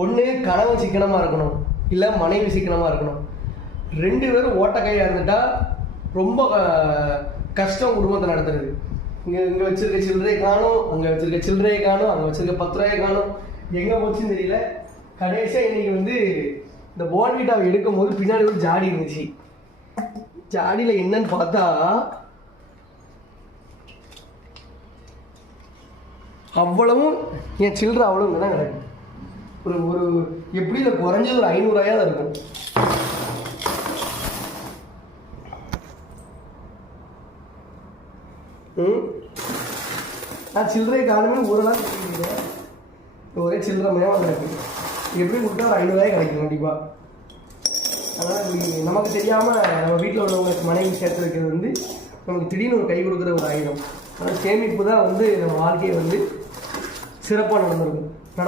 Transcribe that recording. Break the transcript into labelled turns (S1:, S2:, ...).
S1: ஒன்று கணவன் சிக்கனமாக இருக்கணும். இல்லை மனைவி சிக்கனமாக இருக்கணும். ரெண்டு பேரும் ஓட்டக்கையாக இருந்துட்டால் ரொம்ப கஷ்டம் குடும்பத்தை நடத்துறது. இங்கே இங்கே வச்சுருக்க சில்லறையை காணும் அங்கே வச்சுருக்க சில்லறையை காணும் அங்கே வச்சுருக்க பத்து ரூபாயை காணும். எங்கே போச்சுன்னு தெரியல. கடைசியாக இன்றைக்கி வந்து இந்த போன்விட்டாவை எடுக்கும் போது பின்னாடி ஒரு ஜாடி இருந்துச்சு. ஜாடியில் என்னன்னு பார்த்தா அவ்வளவும் என் சில்லறை அவ்வளவு இங்கே தான் கிடக்கு. ஒரு ஒரு எப்படி இல்லை குறைஞ்சது ஒரு ஐநூறுரூவாயாக தான் இருக்கும். ம்? நான் சில்லறை காணுமே ஒரு நாள் கட்டிக்கிறேன் ஒரே சில்லறை மயம் கிடக்கு எப்படி கொடுத்தா ஒரு ஐநூறுரூவாய் கிடைக்கும் கண்டிப்பாக அதனால் நமக்கு தெரியாமல் நம்ம வீட்டில் உள்ளவங்க மனைவி சேர்த்து வைக்கிறது வந்து நமக்கு திடீர்னு ஒரு கை கொடுக்குற ஒரு ஆயுதம். ஆனால் சேமிப்பு தான் வந்து நம்ம வாழ்க்கையை வந்து சிறப்பாக நடந்திருக்கும்.